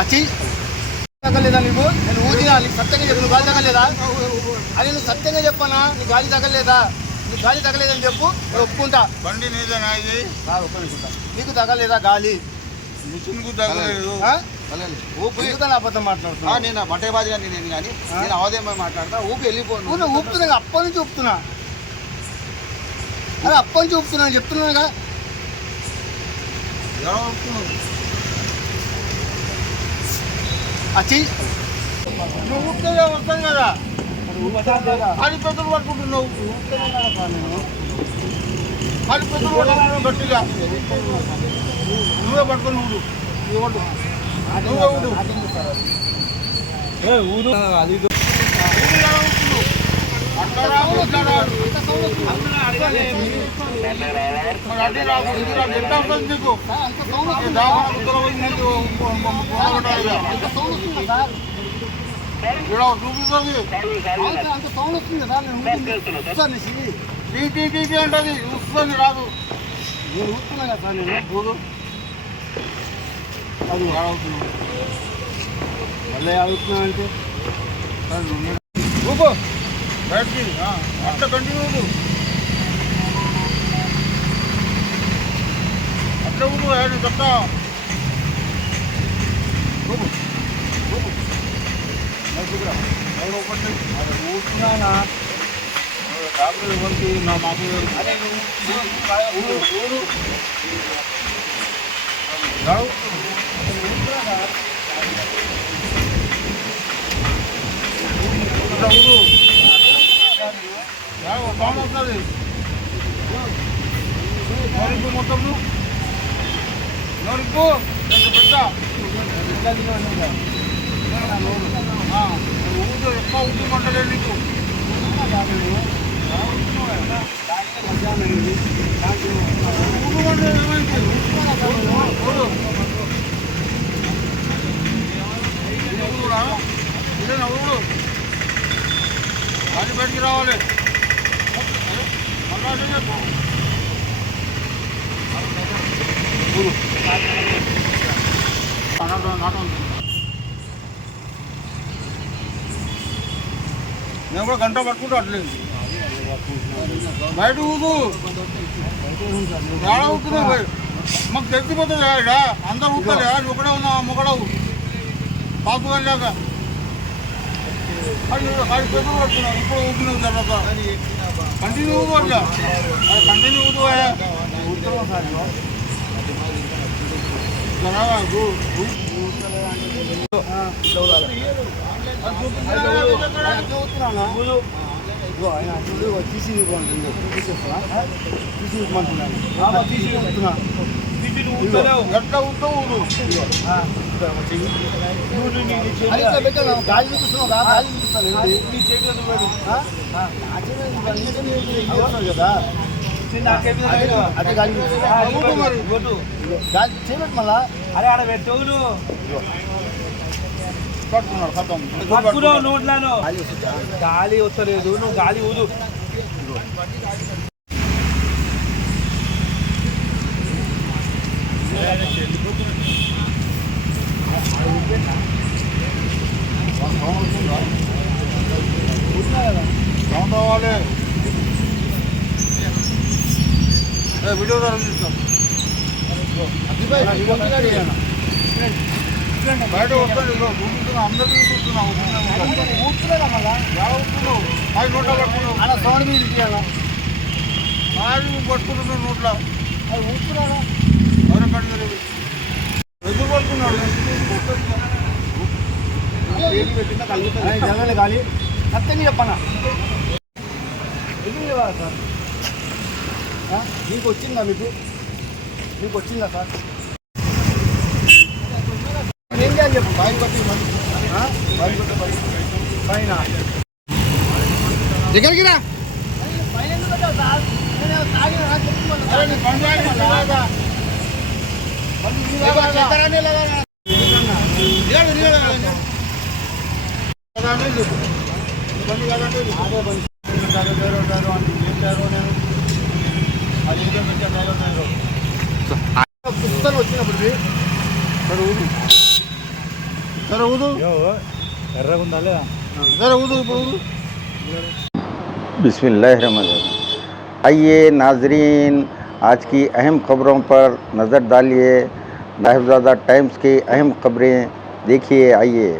అచ్చి తగ్గలేదా నీకు? నేను ఊదినా నీకు సత్యంగా చెప్పు. నువ్వు గాలి తగ్గలేదా? అది నువ్వు సత్యంగా చెప్పనా? నీకు గాలి తగ్గలేదా? నీకు గాలి తగ్గలేదని చెప్పు, నేను ఒప్పుకుంటా. బండి నీదేనా ఇది? ఒప్పుకుంటా. నీకు తగ్గలేదా గాలి? మిషన్కు తగ్గలేదు. ఊపి అబద్ధం మాట్లాడుతున్నా. నేను బట్టేబాజీ కానీ నేను కానీ నేను అవదేమో మాట్లాడతా. ఊపి వెళ్ళిపోను. ఊపుతున్నా, అప్పటి నుంచి ఊపుతున్నా. అదే అప్పటి నుంచి ఊపుతున్నా చెప్తున్నాగా. అచ్చి నువ్వు ఊపితే వస్తాను కదా, అది పెద్దలు పట్టుకుంటున్నావు. అది పెద్దలు పట్టుకుంటున్నావు గట్టిగా. నువ్వే పట్టుకొని ఊడు, నువ్వే ఊడు. నీకు అంటది చూస్తుంది రాదు. నేను ఊపుతున్నా కదా సార్. నేను చూడు అది అవుతున్నావు. మళ్ళీ అడుగుతున్నా అంటే ఊపు బయటికి అట్లా కంటిన్యూ ఊపు. అట్లా ఊపు ఏడు చెప్తా. ఊపు ఊపు ఊపుతున్నానా? డాక్టర్ ఎవరికి నా మాకు బాగా వస్తుంది నోరింపు మొత్తం నోరింపు పెట్టా ఊరు ఎక్కువ ఊపిమంటలేదు నీకు. ఇదేనా ఊరు అది బయటికి రావాలి. నేను కూడా గంట పట్టుకుంటూ అట్లేదు బయట ఊదు. చాలా ఊతున్నావు బయట, మాకు తెలిసిపోతుంది ఇక్కడ. అందరు ఊపలే, నువ్వు ఒకడే ఉన్నావు మొగడవు పాకు వెళ్ళాక. అది పెద్ద పడుతున్నావు ఇప్పుడు ఊపినావు తర్వాత కంటిన్యూ ఊదు. అట్లా కంటిన్యూ ఊదు. తీసి ఎట్లా ఉంటావు గాలి చూపిస్తున్నావు గాలి చూపిస్తాను కదా. అదే గాలి చేయబెట్టు మళ్ళా. అరే ఆడ పెట్టు పట్టుకున్నాడు నోట్లను గాలి వస్తలేదు. నువ్వు గాలి ఊదు. కావాలి వీడియో ద్వారా చూస్తాం. బయట వస్తాను చూపిస్తున్నా, అందరికీ చూస్తున్నావు. అది నోట్లో పట్టుకున్నావు, అలా సౌండ్ మీద ఇవ్వాలా? అది నువ్వు పట్టుకుంటున్నావు నోట్లో. అది ఊపుతున్నారా? ఎవరు కట్టలేదు ఎదురు పడుతున్నాడు. జనాలు గాలి సత్యంగా చెప్పనా? ఎందుకు ఇవ్వాలి సార్? మీకు వచ్చిందా? మీకు వచ్చిందా సార్? ఏం చేయాలి చెప్పు. బాయ్ పట్టి పైన దగ్గరికి రా. పైన ఎందుకు పెట్టావు సార్? పుస్తకాలు వచ్చినప్పుడు సరే ఊదు సరే ఊదు ఇప్పుడు ఊదు बिस्मिल्लाहिर्रहमानिर्रहीम। आइए नाजरीन, आज की अहम खबरों पर नज़र डालिए। साहिबजादा टाइम्स की अहम खबरें देखिए। आइए।